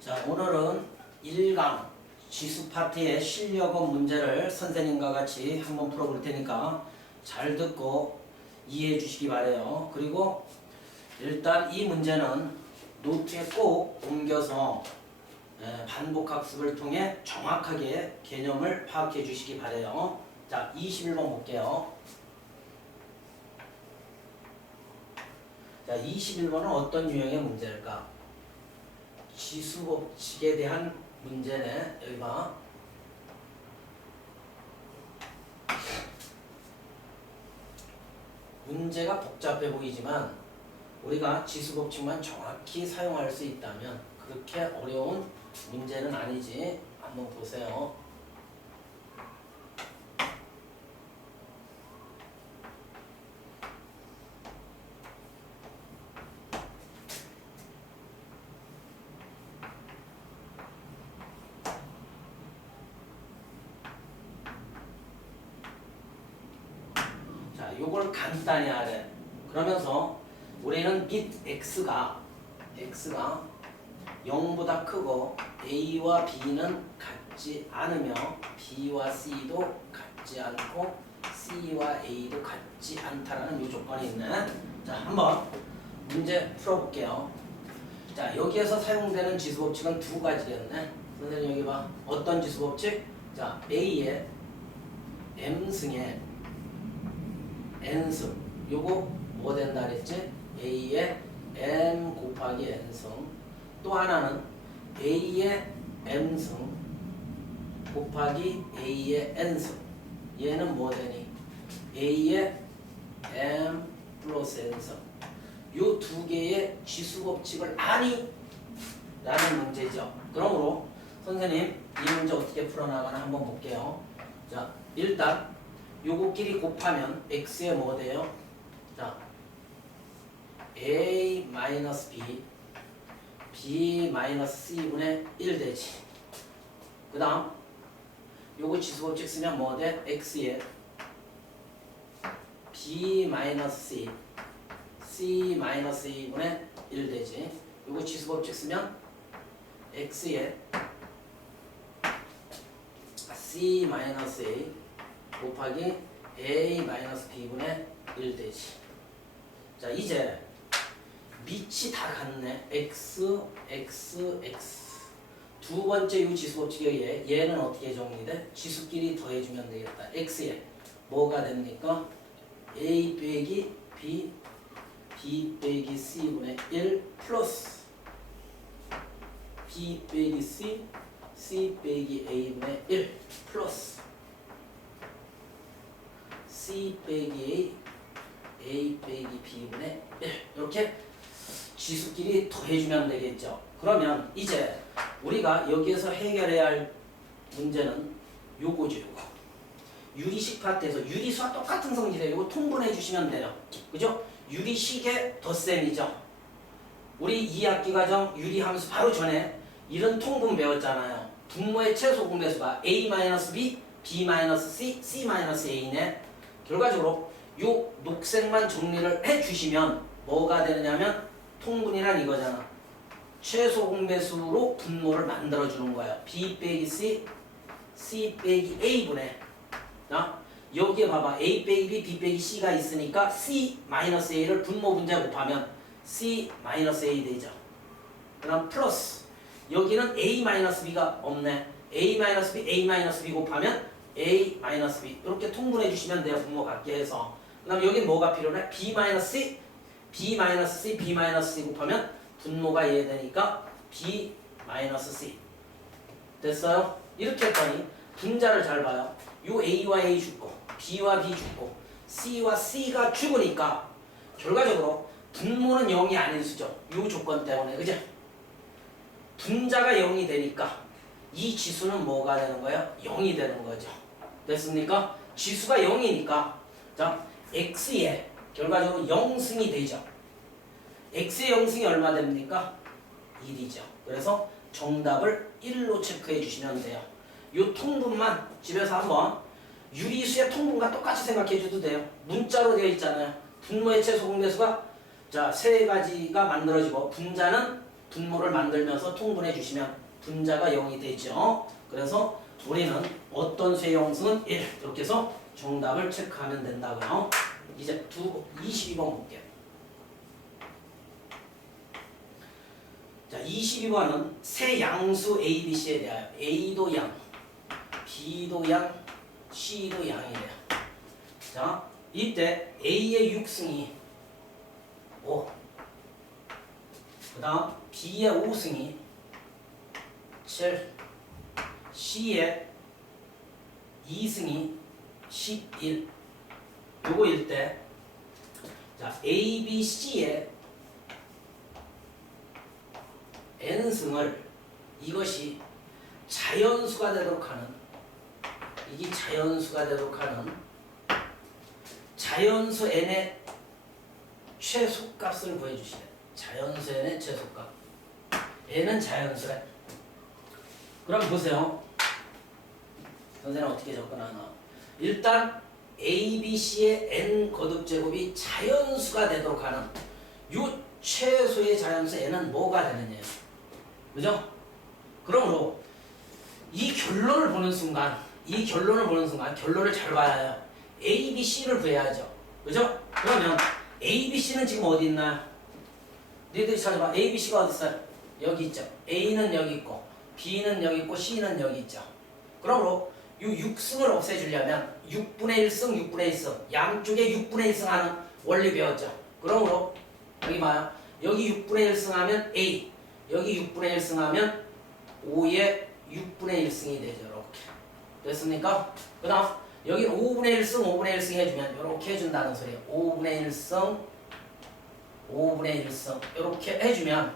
자, 오늘은 1강 지수 파트의 실력업 문제를 선생님과 같이 한번 풀어볼 테니까 잘 듣고 이해해 주시기 바래요. 그리고 일단 이 문제는 노트에 꼭 옮겨서 반복학습을 통해 정확하게 개념을 파악해 주시기 바래요. 자, 21번 볼게요. 자, 21번은 어떤 유형의 문제일까? 지수법칙에 대한 문제네. 여기 봐. 문제가 복잡해 보이지만 우리가 지수법칙만 정확히 사용할 수 있다면 그렇게 어려운 문제는 아니지. 한번 보세요. 자, 요걸 간단히 하래. 그러면서 우리는 및 x가 0보다 크고 a와 b는 같지 않으며 b와 c도 같지 않고 c와 a도 같지 않다라는 요 조건이 있네. 자, 한번 문제 풀어볼게요. 자, 여기에서 사용되는 지수법칙은 두 가지겠네. 선생님 여기 봐. 어떤 지수법칙? 자, a의 m승의 n승, 요거 뭐 된다 그랬지? a의 m 곱하기 n승. 또 하나는 a의 m승 곱하기 a의 n승. 얘는 뭐 되니? a의 m 플러스 n승. 요 두 개의 지수법칙을 아니? 라는 문제죠. 그러므로 선생님 이 문제 어떻게 풀어나가나 한번 볼게요. 자, 일단 요거끼리 곱하면 x에 뭐 돼요? 자, a 마이너스 b, b 마이너스 c분의 1 되지. 그 다음 요거 지수법칙 쓰면 뭐 돼? x에 b 마이너스 c, c 마이너스 a분의 1 되지. 요거 지수법칙 쓰면 x에 c 마이너스 a 곱하기 a 마이너스 b분의 1 되지. 자, 이제 밑이 다 같네. x, x, x. 두 번째 이 지수법칙에 의해 얘는 어떻게 정리돼? 지수끼리 더해주면 되겠다. x에 뭐가 됩니까? a 빼기 b, b 빼기 c분의 1 플러스 b 빼기 c, c 빼기 a분의 1 플러스 C 빼기 A 빼기 B분의 1 이렇게 지수끼리 더해주면 되겠죠. 그러면 이제 우리가 여기에서 해결해야 할 문제는 요거죠. 요거 유리식 파트에서 유리수와 똑같은 성질에 요거 통분해 주시면 돼요. 그죠? 유리식의 덧셈이죠. 우리 2학기 과정 유리함수 바로 전에 이런 통분 배웠잖아요. 분모의 최소 공배수가 A-B, B-C, C-A네. 결과적으로 요 녹색만 정리를 해주시면 뭐가 되느냐면 통분이란 이거잖아. 최소 공배수로 분모를 만들어주는 거야. B 빼기 C, C 빼기 A분의 여기에 봐봐. A 빼기 B, B 빼기 C가 있으니까 C 마이너스 A를 분모 분자 곱하면 C 마이너스 A 되죠. 그럼 플러스 여기는 A 마이너스 B가 없네. A 마이너스 B, A 마이너스 B 곱하면 A 마이너스 B 이렇게 통분해 주시면 돼요. 분모 같게 해서. 그 다음 여기 뭐가 필요해? B 마이너스 C, B 마이너스 C, B 마이너스 C 곱하면 분모가 이해되니까 B 마이너스 C 됐어요? 이렇게 했더니 분자를 잘 봐요. 요 A와 A 죽고 B와 B 죽고 C와 C가 죽으니까 결과적으로 분모는 0이 아닌 수죠. 요 조건 때문에. 그죠? 분자가 0이 되니까 이 지수는 뭐가 되는 거예요? 0이 되는 거죠. 됐습니까? 지수가 0이니까 자, x에 결과적으로 0승이 되죠. x의 0승이 얼마 됩니까? 1이죠. 그래서 정답을 1로 체크해 주시면 돼요. 이 통분만 집에서 한번 유리수의 통분과 똑같이 생각해 줘도 돼요. 문자로 되어 있잖아요. 분모의 최소 공배수가 자, 세 가지가 만들어지고 분자는 분모를 만들면서 통분해 주시면 분자가 0이 되죠. 그래서 우리는 어떤 수의 영승은 1 이렇게 해서 정답을 체크하면 된다고요. 이제 22번 볼게요. 자, 22번은 세 양수 A, B, C에 대하여 A도 양, B도 양, C도 양이래요. 자, 이때 A의 6승이 5, 그 다음 B의 5승이 7, C의 2승이 11. 요거일 때, 자, A, B, C의 n승을 이것이 자연수가 되도록 하는, 이게 자연수가 되도록 하는 자연수 n의 최소값을 구해주시래. 자연수 n의 최소값. n은 자연수래. 그럼 보세요. 선생님 어떻게 접근하나. 일단 A, B, C의 n 거듭제곱이 자연수가 되도록 하는 요 최소의 자연수 n은 뭐가 되느냐. 그죠? 그러므로 이 결론을 보는 순간, 결론을 잘 봐야 해요. A, B, C를 구해야죠. 그죠? 그러면 A, B, C는 지금 어디 있나요? 너희들이 찾아봐. A, B, C가 어디 있어요? 여기 있죠. A는 여기 있고, B는 여기 있고, C는 여기 있죠. 그러므로 이 6승을 없애주려면 6분의 1승, 6분의 1승, 양쪽에 6분의 1승 하는 원리 배웠죠. 그러므로 여기 봐요. 여기 6분의 1승 하면 A, 여기 6분의 1승 하면 5의 6분의 1승이 되죠. 이렇게. 됐습니까? 그 다음 여기 5분의 1승, 5분의 1승 해주면 이렇게 해준다는 소리예요. 5분의 1승, 5분의 1승 이렇게 해주면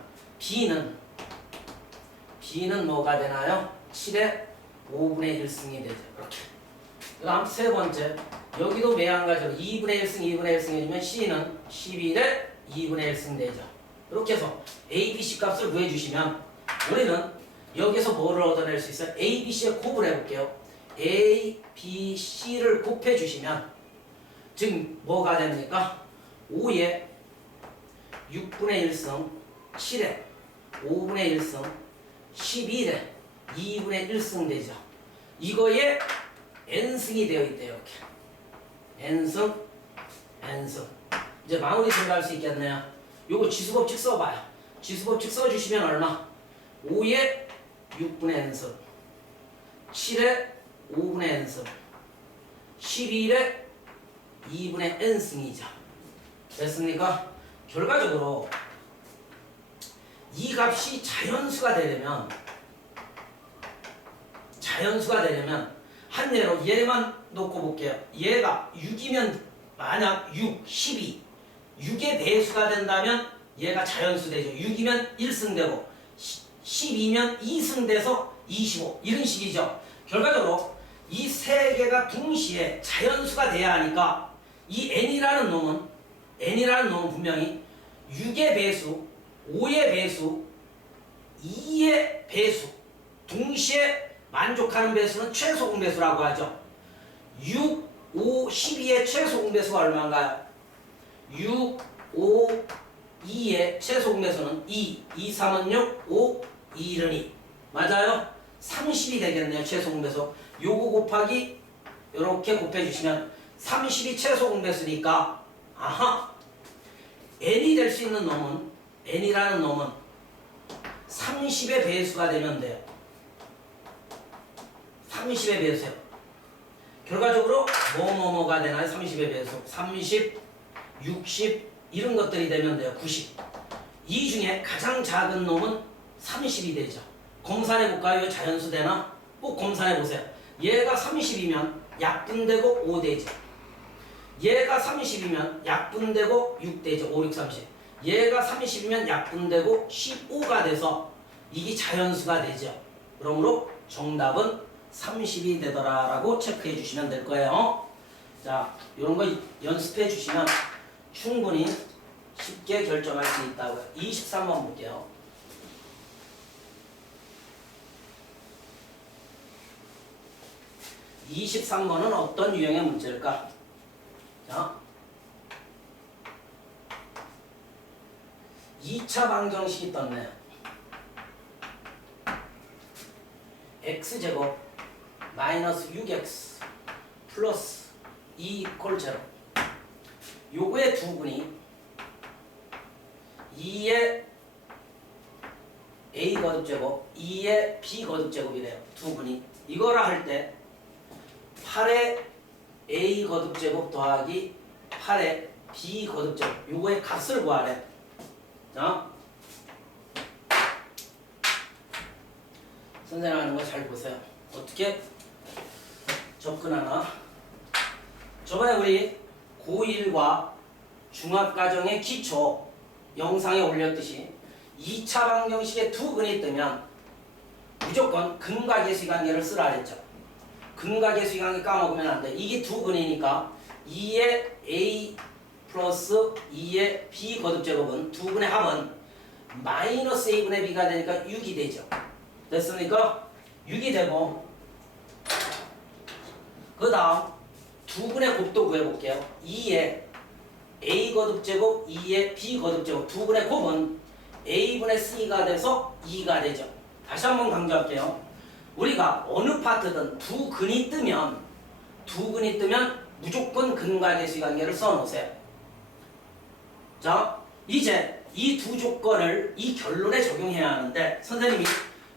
B는 뭐가 되나요? 7의 5분의 1승이 되죠. 이렇게. 그 다음 세 번째, 여기도 매한가지로 2분의 1승, 2분의 1승 해주면 C는 11의 2분의 1승 되죠. 이렇게 해서 A, B, C 값을 구해주시면 우리는 여기서 뭐를 얻어낼 수 있어요? A, B, C에 곱을 해볼게요. A, B, C를 곱해주시면 지금 뭐가 됩니까? 5의 6분의 1승, 7의 5분의 1승, 11의 2분의 1승 되죠. 이거에 n승이 되어 있대요. 이렇게. n승. 이제 마무리 생각할 수 있겠네요. 요거 지수법칙 써봐요. 지수법칙 써주시면 얼마? 5의 6분의 n승, 7의 5분의 n승, 11의 2분의 n승이죠. 됐습니까? 결과적으로 이 값이 자연수가 되려면 한 예로 얘만 놓고 볼게요. 얘가 6이면 만약 6, 12 6의 배수가 된다면 얘가 자연수 되죠. 6이면 1승 되고 12면 2승 돼서 25 이런 식이죠. 결과적으로 이 세 개가 동시에 자연수가 돼야 하니까 이 n이라는 놈은 분명히 6의 배수, 5의 배수, 2의 배수 동시에 만족하는 배수는 최소 공배수라고 하죠. 6, 5, 12의 최소 공배수가 얼마인가요? 6, 5, 2의 최소 공배수는 2, 2, 3은 6, 5, 2, 1은 2. 맞아요? 30이 되겠네요. 최소 공배수. 요거 곱하기 요렇게 곱해주시면 30이 최소 공배수니까 아하! n이 될 수 있는 놈은 n이라는 놈은 30의 배수가 되면 돼요. 30의 배수요. 결과적으로 뭐가 되나요? 30의 배수. 30, 60 이런 것들이 되면 돼요. 90. 이 중에 가장 작은 놈은 30이 되죠. 검산해볼까요? 자연수 되나? 꼭 검산해보세요. 얘가 30이면 약분되고 5 되죠. 얘가 30이면 약분되고 6 되죠. 5, 6, 30. 얘가 30이면 약분되고 15가 돼서 이게 자연수가 되죠. 그러므로 정답은 30이 되더라라고 체크해 주시면 될 거예요. 자, 이런 거 연습해 주시면 충분히 쉽게 결정할 수 있다고요. 23번 볼게요. 23번은 어떤 유형의 문제일까? 자, 2차 방정식이 떴네요. x제곱 마이너스 6x 플러스 2 이퀄 제로. 요거의 두근이 2의 a 거듭제곱 2의 b 거듭제곱이래요. 두근이 이거라 할 때 8의 a 거듭제곱 더하기 8의 b 거듭제곱 요거의 값을 구하래. 자, 선생님 하는 거 잘 보세요. 어떻게 접근하나? 저번에 우리 고1과 중학과정의 기초 영상에 올렸듯이 2차 방정식에 두 근이 뜨면 무조건 근과 계수의 관계를 쓰라 그랬죠. 근과 계수의 관계 까먹으면 안 돼. 이게 두 근이니까 2의 a 플러스 2의 b 거듭제곱은 두 근의 합은 마이너스 a분의 b가 되니까 6이 되죠. 됐습니까? 6이 되고 그 다음 두 근의 곱도 구해볼게요. 2의 a 거듭제곱 2의 b 거듭제곱 두 근의 곱은 a분의 c가 돼서 2가 되죠. 다시 한번 강조할게요. 우리가 어느 파트든 두 근이 뜨면 무조건 근과 계수의 관계를 써놓으세요. 자, 이제 이 두 조건을 이 결론에 적용해야 하는데 선생님이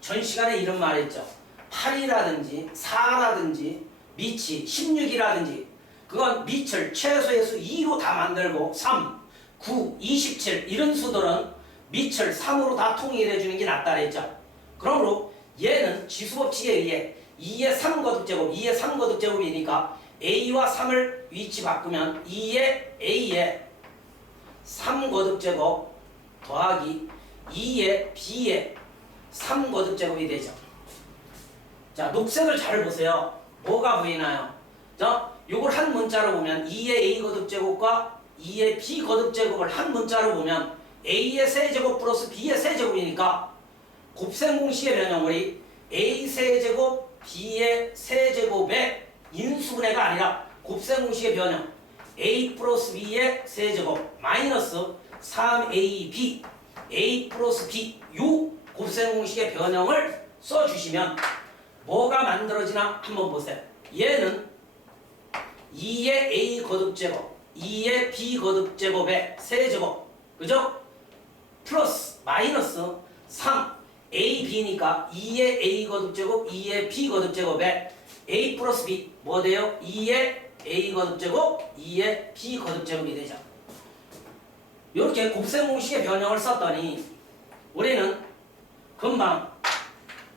전 시간에 이런 말 했죠. 8이라든지 4라든지 밑이 16이라든지 그건 밑을 최소의 수 2로 다 만들고 3, 9, 27 이런 수들은 밑을 3으로 다 통일해 주는 게 낫다 그랬죠. 그러므로 얘는 지수법칙에 의해 2의 3거듭제곱, 2의 3거듭제곱이니까 a와 3을 위치 바꾸면 2의 a의 3거듭제곱 더하기 2의 b의 3거듭제곱이 되죠. 자, 녹색을 잘 보세요. 뭐가 보이나요? 자, 요걸 한 문자로 보면 2의 a 거듭제곱과 2의 b 거듭제곱을 한 문자로 보면 a의 세제곱 플러스 b의 세제곱이니까 곱셈 공식의 변형물이 a 세제곱 b의 세제곱의 인수분해가 아니라 곱셈 공식의 변형 a 플러스 b의 세제곱 마이너스 3ab a 플러스 b 요 곱셈 공식의 변형을 써주시면 뭐가 만들어지나 한번 보세요. 얘는 2의 a 거듭제곱 2의 b 거듭제곱의 세제곱 그죠? 플러스 마이너스 3ab니까 2의 a 거듭제곱 2의 b 거듭제곱에 a 플러스 b 뭐 돼요? 2의 a 거듭제곱 2의 b 거듭제곱이 되죠. 이렇게 곱셈 공식의 변형을 썼더니 우리는 금방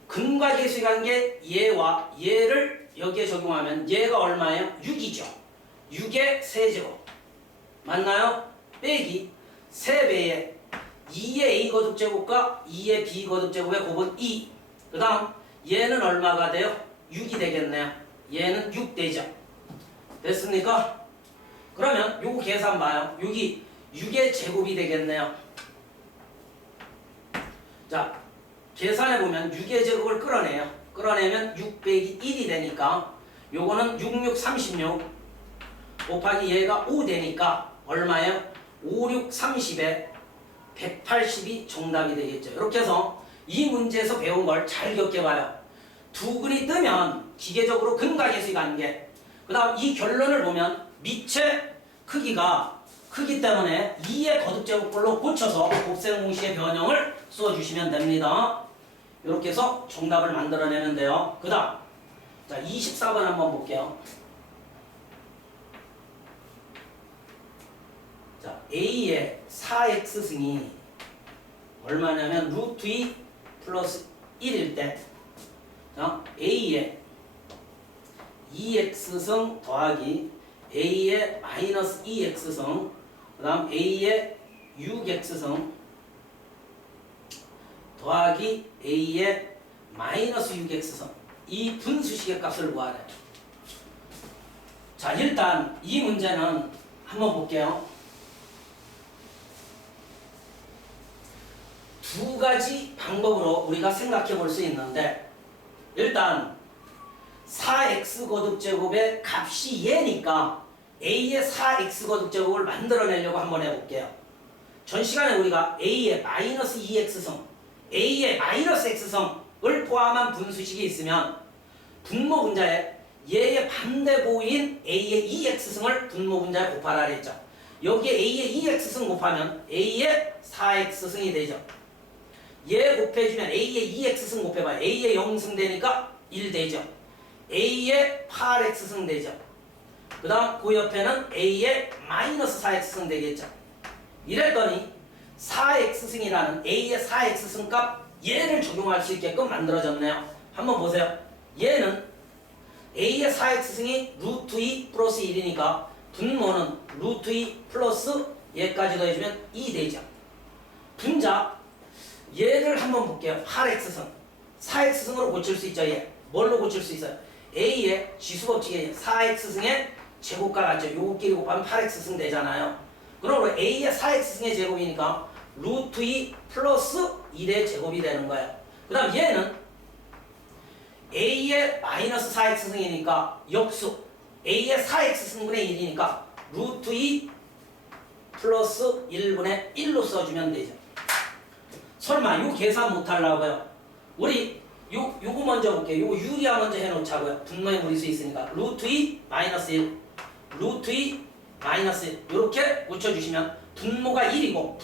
근과 계수의 관계 얘와 얘를 여기에 적용하면 얘가 얼마예요? 6이죠. 6의 세제곱 맞나요? 빼기 3배의 2의 a 거듭제곱과 2의 b 거듭제곱의 곱은 2. 그 다음 얘는 얼마가 돼요? 6이 되겠네요. 얘는 6 되죠. 됐습니까? 그러면 요거 계산 봐요. 여기 6의 제곱이 되겠네요. 자, 계산해보면 6의 제곱을 끌어내요. 끌어내면 6 빼기 1이 되니까 요거는 6, 6, 36 곱하기 얘가 5 되니까 얼마예요? 5, 6, 30에 180이 정답이 되겠죠. 이렇게 해서 이 문제에서 배운 걸 잘 기억해봐요. 두 근이 뜨면 기계적으로 근과 계수의 관계 그 다음 이 결론을 보면 밑의 크기가 크기 때문에 2의 거듭제곱꼴로 고쳐서 곱셈 공식의 변형을 써주시면 됩니다. 이렇게 해서 정답을 만들어내면 돼요. 그 다음 자 24번 한번 볼게요. 자 a의 4x승이 얼마냐면 루트 2 플러스 1일 때 자, a의 2x승 더하기 a의 마이너스 2x승 그 다음 a의 6x승 더하기 a의 마이너스 6x승 이 분수식의 값을 구하래. 자 일단 이 문제는 한번 볼게요. 두 가지 방법으로 우리가 생각해 볼 수 있는데 일단 4x 거듭제곱의 값이 얘니까 a의 4x 거듭제곱을 만들어내려고 한번 해볼게요. 전 시간에 우리가 a의 마이너스 2x승 a의 마이너스 x승을 포함한 분수식이 있으면 분모 분자에 얘의 반대 보인 a의 2x승을 분모 분자에 곱하라 그랬죠. 여기에 a의 2x승 곱하면 a의 4x승이 되죠. 얘 곱해주면 a의 2x승 곱해봐. a의 0승 되니까 1 되죠. a의 8x승 되죠. 그 다음 그 옆에는 a의 마이너스 4x승 되겠죠. 이랬더니 4x승이라는 a의 4x승 값 얘를 적용할 수 있게끔 만들어졌네요. 한번 보세요. 얘는 a의 4x승이 루트 2 플러스 1이니까 분모는 루트 2 플러스 얘까지 더해주면 2 되죠. 분자 얘를 한번 볼게요. 8x승 4x승으로 고칠 수 있죠. 얘 뭘로 고칠 수 있어요? a의 지수법칙에 4x승의 제곱과 같죠. 요거끼리 곱하면 8x승 되잖아요. 그러므로 a의 4x승의 제곱이니까 루트 2 플러스 1의 제곱이 되는 거예요. 그 다음 얘는 a의 마이너스 4x승이니까 역수 a의 4x승분의 1이니까 루트 2 플러스 1분의 1로 써주면 되죠. 설마 요 계산 못하려고요? 우리 요거 먼저 볼게요. 요거 유리화 먼저 해놓자고요. 분모의 무리수 있으니까 루트 2 마이너스 1 루트 2 마이너스 1 요렇게 고쳐주시면 분모가 1이고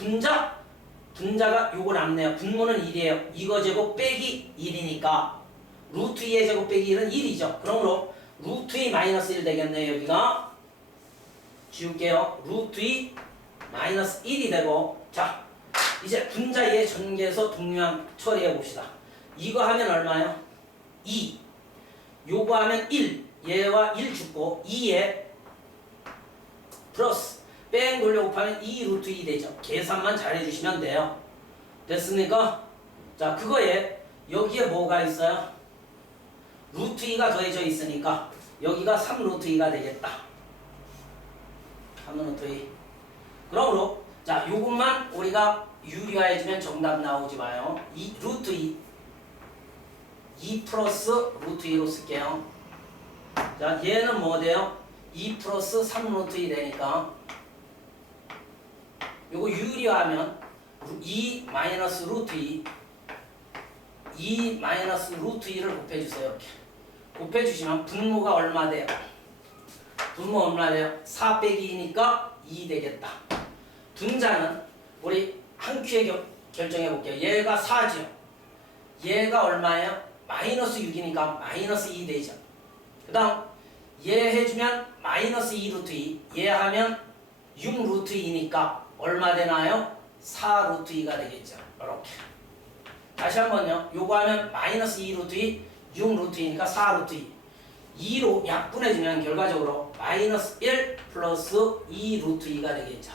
분자가 요거 남네요. 분모는 1이에요. 이거 제곱 빼기 1이니까 루트 2의 제곱 빼기 1은 1이죠. 그러므로 루트 2 마이너스 1 되겠네요. 여기가 지울게요. 루트 2 마이너스 1이 되고 자 이제 분자의 전개해서 동류항 처리해 봅시다. 이거 하면 얼마요? 2 요거 하면 1 얘와 1 죽고 2에 플러스 뺑 돌려 곱하면 2 루트 2 되죠. 계산만 잘 해주시면 돼요. 됐습니까? 자 그거에 여기에 뭐가 있어요? 루트 2가 더해져 있으니까 여기가 3 루트 2가 되겠다. 3 루트 2 그러므로 자 요것만 우리가 유리화해주면 정답 나오지 마요. 2 루트 2 플러스 루트 2로 쓸게요. 자 얘는 뭐 돼요? 2 플러스 3 루트 2 되니까 요거 유리화하면 2 마이너스 루트 2 마이너스 루트 2를 곱해주세요. 이렇게 곱해주시면 분모가 얼마 돼요? 분모 얼마 돼요? 4 빼기 2니까 2 되겠다. 분자는 우리 한 큐에 결정해 볼게요. 얘가 4죠. 얘가 얼마예요? 마이너스 6이니까 마이너스 2 되죠. 그 다음 얘 해주면 마이너스 2 루트 2 얘 하면 6 루트 2니까 얼마 되나요? 4 루트 2가 되겠죠. 이렇게 다시 한번요. 요거 하면 마이너스 2 루트 2 6 루트 2니까 4 루트 2 2로 약분해주면 결과적으로 마이너스 1 플러스 2 루트 2가 되겠죠.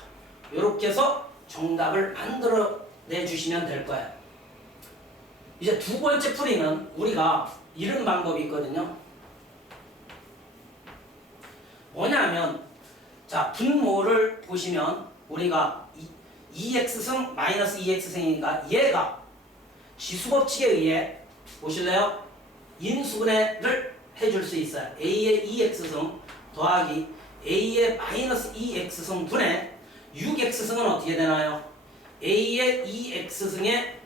요렇게 해서 정답을 만들어내 주시면 될 거예요. 이제 두 번째 풀이는 우리가 이런 방법이 있거든요. 뭐냐면 자 분모를 보시면 우리가 2x승 마이너스 2x승이니까 얘가 지수법칙에 의해 보실래요? 인수분해를 해줄 수 있어요. a의 2x승 더하기 a의 마이너스 2x승 분의 6x승은 어떻게 되나요? a의 2x승의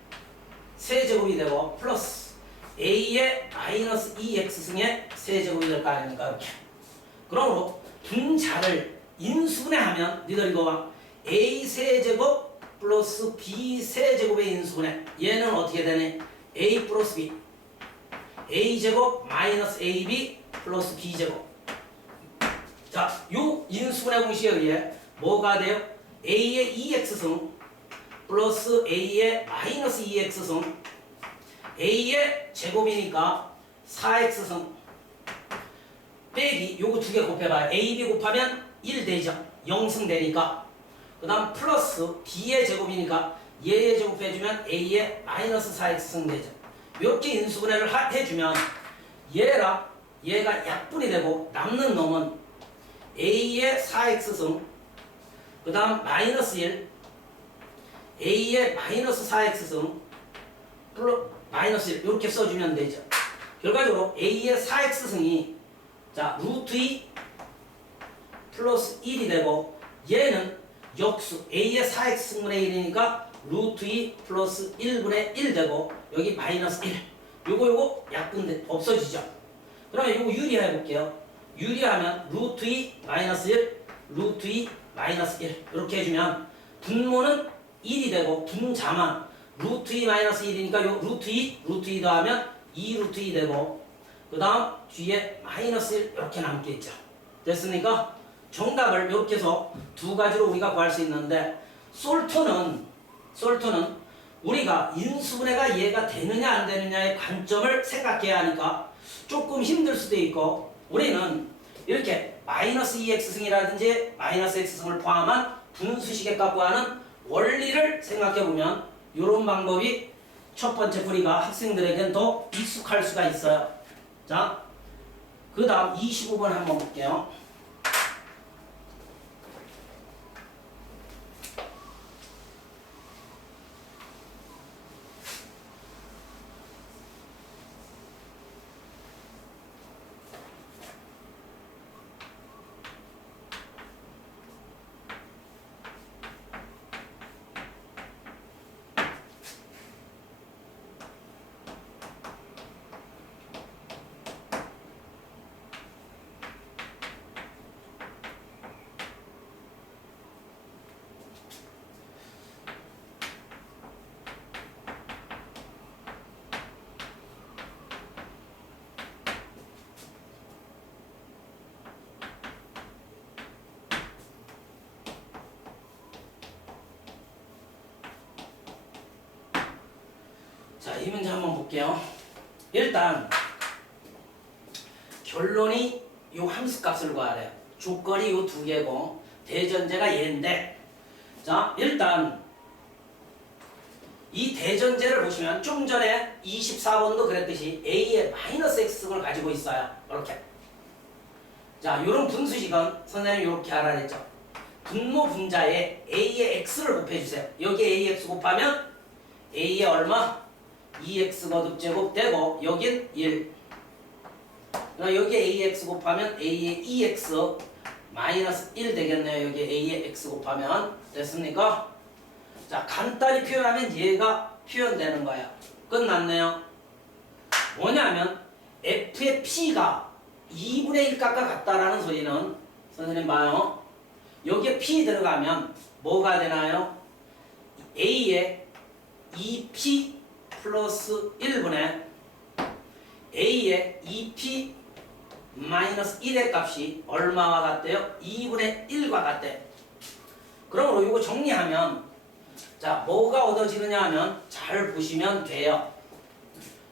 세제곱이 되고 플러스 a의 마이너스 2x승의 세제곱이 될 거 아닙니까? 이렇게. 그러므로 분자를 인수분해하면 니들 이거 봐. a 세제곱 플러스 b 세제곱의 인수분해 얘는 어떻게 되네? a 플러스 b a제곱 마이너스 ab 플러스 b제곱 자, 요 인수분해 공식에 의해 뭐가 돼요? a의 2x승 플러스 a의 마이너스 2x승 a의 제곱이니까 4x승 빼기 요거 두 개 곱해봐요. ab 곱하면 1 되죠. 0승 되니까 그 다음 플러스 b의 제곱이니까 얘의 제곱 해주면 a의 마이너스 4x승 되죠. 이렇게 인수분해를 해주면 얘가 약분이 되고 남는 놈은 a의 4x승 그 다음 마이너스 1 a의 마이너스 4x승 마이너스 1 이렇게 써주면 되죠. 결과적으로 a의 4x승이 자 루트 2 플러스 1이 되고 얘는 역수 a의 4x승분의 1이니까 루트 2 플러스 1분의 1 되고 여기 마이너스 1 요거 약분돼 없어지죠. 그러면 요거 유리해 볼게요. 유리하면 루트 2 마이너스 1 루트 2 마이너스 1 이렇게 해주면 분모는 1이 되고 분자만 루트 2 마이너스 1이니까 요 루트 2 더하면 2 루트 2 되고 그 다음 뒤에 마이너스 1 이렇게 남겠죠. 됐습니까? 정답을 이렇게 해서 두 가지로 우리가 구할 수 있는데 솔토는 우리가 인수분해가 이해가 되느냐 안 되느냐의 관점을 생각해야 하니까 조금 힘들 수도 있고 우리는 이렇게 마이너스 2x승이라든지 마이너스 x승을 포함한 분수식에 갖고 하는 원리를 생각해보면 이런 방법이 첫 번째 풀이가 학생들에겐 더 익숙할 수가 있어요. 자, 그 다음 25번 한번 볼게요. 자, 이 문제 한번 볼게요. 일단 결론이 요 함수값을 구하래요. 조건이 요 두 개고 대전제가 얘인데 자, 일단 이 대전제를 보시면 좀 전에 24번도 그랬듯이 A의 마이너스 X승을 가지고 있어요. 이렇게. 자, 요런 분수식은 선생님이 이렇게 하라 했죠. 분모 분자에 A의 X를 곱해주세요. 여기 AX 곱하면 A의 얼마? 2x 거듭제곱 되고 여긴 1. 여기 ax 곱하면 a의 2x 마이너스 1 되겠네요. 여기 a의 x 곱하면 됐습니까? 자, 간단히 표현하면 얘가 표현되는 거예요. 끝났네요. 뭐냐면 f의 p가 2분의 1 값과 같다라는 소리는 선생님 봐요. 여기에 p 들어가면 뭐가 되나요? a의 2p 플러스 1분의 a의 2p 마이너스 1의 값이 얼마와 같대요? 2분의 1과 같대. 그러므로 이거 정리하면 자, 뭐가 얻어지느냐 하면 잘 보시면 돼요.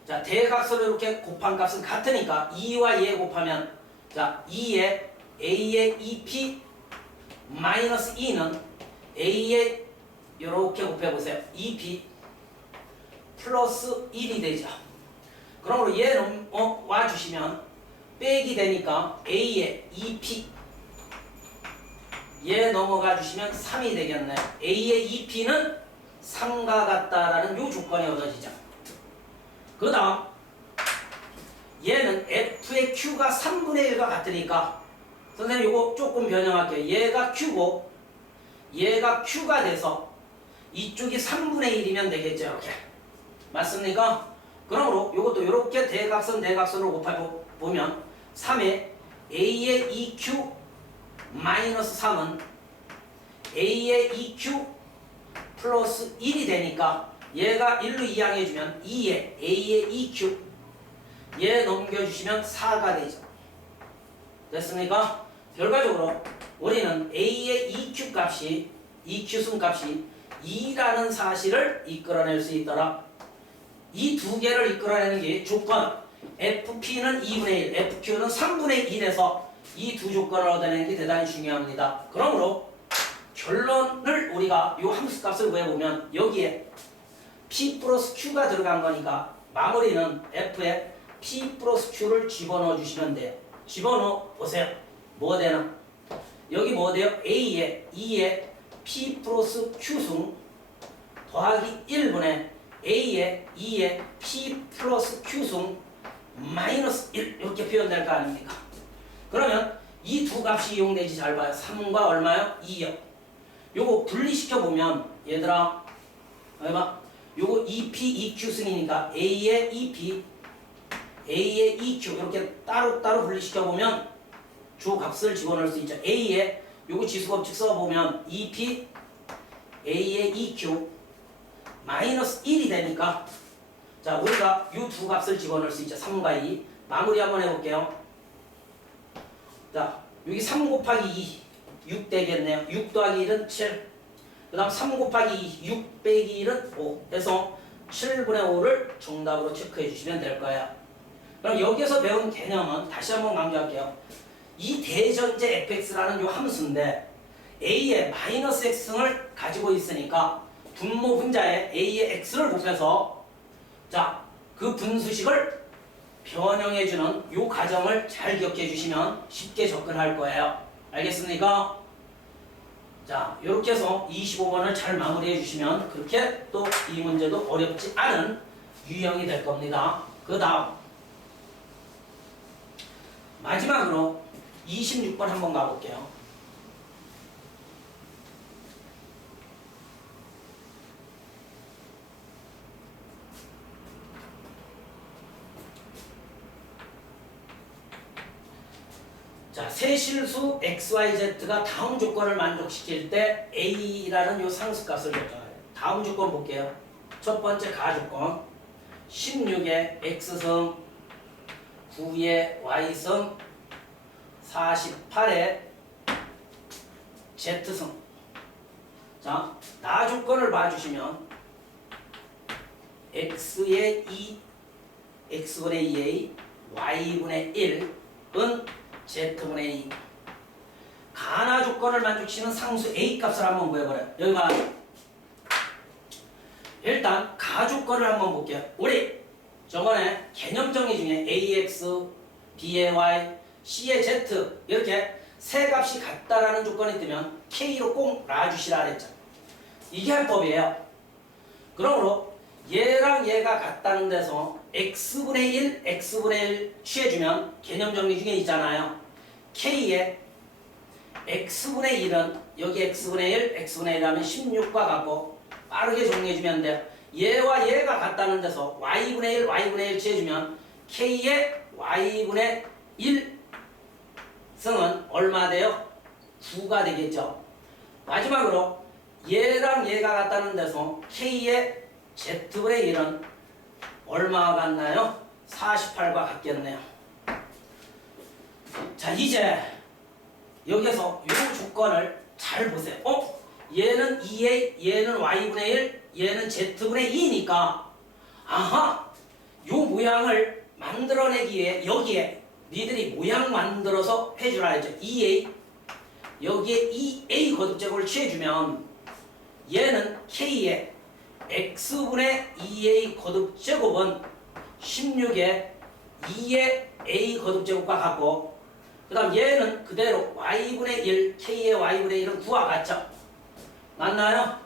자, 대각선으로 이렇게 곱한 값은 같으니까 2와 2에 곱하면 자, 2에 a의 2p 마이너스 2는 a의 이렇게 곱해보세요. 2p 플러스 1이 되죠. 그러므로 얘 와주시면 빼기 되니까 a의 2p 얘 넘어가 주시면 3이 되겠네요. a의 2p는 3과 같다라는 요 조건이 얻어지죠. 그 다음 얘는 f의 q가 3분의 1과 같으니까 선생님 요거 조금 변형할게요. 얘가 q고 얘가 q가 돼서 이쪽이 3분의 1이면 되겠죠. 이렇게. 맞습니까? 그러므로 이것도 이렇게 대각선으로 곱해보면 3에 a의 2q 마이너스 3은 a의 2q 플러스 1이 되니까 얘가 1로 이항해주면 2에 a의 2q 얘 넘겨주시면 4가 되죠. 됐습니까? 결과적으로 우리는 a의 2q 값이 2q 승값이 2라는 사실을 이끌어낼 수 있더라. 이 두 개를 이끌어내는 게 조건 FP는 2분의 1, FQ는 3분의 1에서 이 두 조건을 얻어내는 게 대단히 중요합니다. 그러므로 결론을 우리가 이 함수값을 구해보면 여기에 P 플러스 Q가 들어간 거니까 마무리는 F에 P 플러스 Q를 집어넣어 주시면 돼요. 집어넣어 보세요. 뭐 되나? 여기 뭐 돼요? A에 2에 P 플러스 Q승 더하기 1분의 a에 2에 p 플러스 q승 마이너스 1 이렇게 표현될 거 아닙니까? 그러면 이 두 값이 이용되지 잘 봐요. 3과 얼마요? 2요. 요거 분리시켜 보면 얘들아 해봐. 요거 2P, 2Q 승이니까 A의 2P, A의 2Q 이렇게 따로따로 분리시켜 보면 주 값을 집어넣을 수 있죠. A의 요거 지수법칙 써보면 2P, A의 2Q 마이너스 1이 되니까 자 우리가 요 두 값을 집어넣을 수 있죠. 3과 2 마무리 한번 해볼게요. 자 여기 3 곱하기 2 6 되겠네요. 6 더하기 1은 7. 그 다음 3 곱하기 2 6 빼기 1은 5 해서 7분의 5를 정답으로 체크해 주시면 될 거예요. 그럼 여기서 배운 개념은 다시 한번 강조할게요. 이 대전제 fx라는 요 함수인데 a의 마이너스 x승을 가지고 있으니까 분모 분자에 a의 x를 곱해서 자 그 분수식을 변형해주는 요 과정을 잘 기억해 주시면 쉽게 접근할 거예요. 알겠습니까? 자 이렇게 해서 25번을 잘 마무리해 주시면 그렇게 또 이 문제도 어렵지 않은 유형이 될 겁니다. 그 다음 마지막으로 26번 한번 가볼게요. 자, 세실수 XYZ가 다음 조건을 만족시킬 때 A라는 요 상수값을 결정해요. 다음 조건 볼게요. 첫 번째 가조건 16의 X승 9의 Y승 48의 Z승. 자, 나 조건을 봐주시면 X의 2, X분의 2A, Y분의 1은 Z분의 2. 가나 조건을 만족시키는 상수 A 값을 한번 구해버려요. 여기 봐. 일단 가 조건을 한번 볼게요. 우리 저번에 개념 정의 중에 AX, B의 Y, C의 Z 이렇게 세 값이 같다라는 조건이 뜨면 K로 꼭 놔주시라 그랬죠. 이게 할법이에요. 그러므로 얘랑 얘가 같다는 데서 X분의 1, X분의 1 취해주면 개념 정리 중에 있잖아요. K의 X분의 1은 여기 X분의 1, X분의 1 하면 16과 같고 빠르게 정리해주면 돼요. 얘와 얘가 같다는 데서 Y분의 1, Y분의 1 취해주면 K의 Y분의 1 승은 얼마 돼요? 9가 되겠죠. 마지막으로 얘랑 얘가 같다는 데서 K의 Z분의 1은 얼마가 같나요? 48과 같겠네요. 자 이제 여기서 이 조건을 잘 보세요. 얘는 2A, 얘는 Y분의 1, 얘는 Z분의 2니까 아하! 요 모양을 만들어내기 위해 여기에 니들이 모양 만들어서 해주라 했죠. 2A 여기에 2A 거듭제곱을 취해주면 얘는 K의 X분의 2A 거듭제곱은 16의 2의 A 거듭제곱과 같고 그 다음 얘는 그대로 Y분의 1, K의 Y분의 1은 9와 같죠? 맞나요?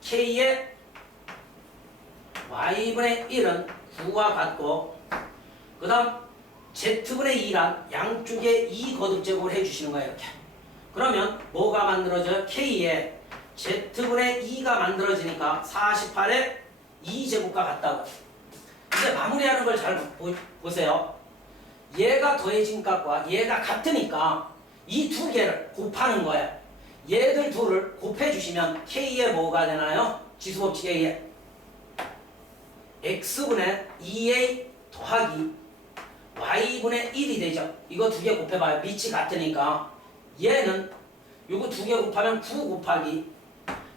K의 Y분의 1은 9와 같고 그 다음 Z분의 2란 양쪽에 2 거듭제곱을 해주시는 거예요. 이렇게. 그러면 뭐가 만들어져요? K의 Z분의 2가 만들어지니까 48의 2제곱과 같다고. 이제 마무리하는 걸 잘 보세요. 얘가 더해진 값과 얘가 같으니까 이 두 개를 곱하는 거예요. 얘들 둘을 곱해주시면 K의 뭐가 되나요? 지수법칙에 의해 X분의 2A 더하기 Y분의 1이 되죠. 이거 두 개 곱해봐요. 밑이 같으니까 얘는 요거 두 개 곱하면 9 곱하기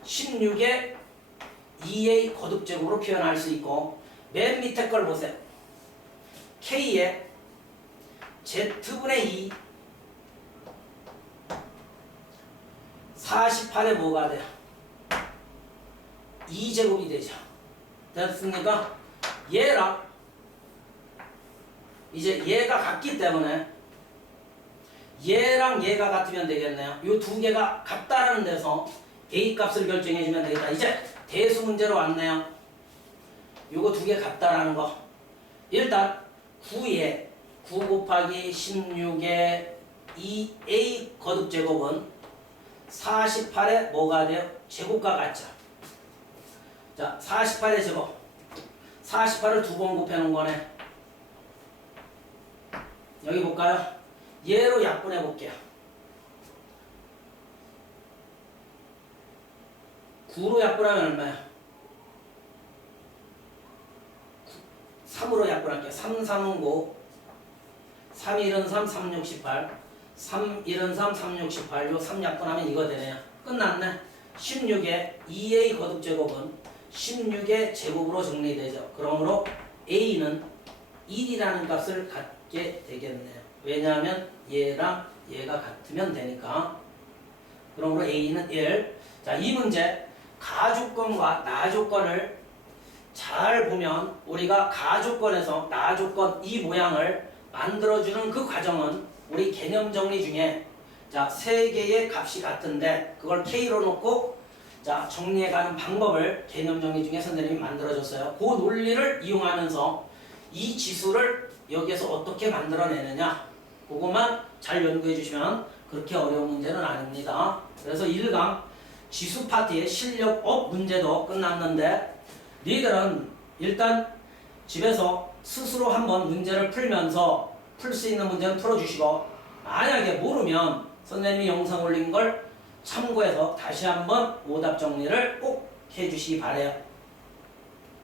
16의 2A 거듭제곱으로 표현할 수 있고 맨 밑에 걸 보세요. K의 Z분의 2 48에 뭐가 돼요? 2제곱이 되죠. 됐습니까? 얘랑 이제 얘가 같기 때문에 얘랑 얘가 같으면 되겠네요. 이 두 개가 같다라는 데서 A 값을 결정해주면 되겠다. 이제 대수 문제로 왔네요. 요거 두 개 같다라는 거. 일단 9에 9 곱하기 16의 2A 거듭제곱은 48에 뭐가 돼요? 제곱과 같죠. 자, 48의 제곱. 48을 두 번 곱해 놓은 거네. 여기 볼까요? 얘로 약분해 볼게요. 9로 약분하면 얼마야? 3으로 약분할게요. 3, 3은 9. 3, 1은 3, 3, 6, 18. 3, 1은 3, 3, 6, 18. 요 3 약분하면 이거 되네요. 끝났네. 16의 2a 거듭제곱은 16의 제곱으로 정리되죠. 그러므로 a는 1이라는 값을 갖게 되겠네요. 왜냐하면 얘랑 얘가 같으면 되니까. 그러므로 a는 1. 자, 이 문제 가주권과 나주권을 잘 보면 우리가 가주권에서 나주권 이 모양을 만들어주는 그 과정은 우리 개념 정리 중에 자, 세 개의 값이 같은데 그걸 K로 놓고 자, 정리해가는 방법을 개념 정리 중에 선생님이 만들어줬어요. 그 논리를 이용하면서 이 지수를 여기에서 어떻게 만들어내느냐 그것만 잘 연구해 주시면 그렇게 어려운 문제는 아닙니다. 그래서 1강 지수 파트의 실력업 문제도 끝났는데 니들은 일단 집에서 스스로 한번 문제를 풀면서 풀 수 있는 문제는 풀어주시고 만약에 모르면 선생님이 영상 올린 걸 참고해서 다시 한번 오답 정리를 꼭 해주시기 바래요.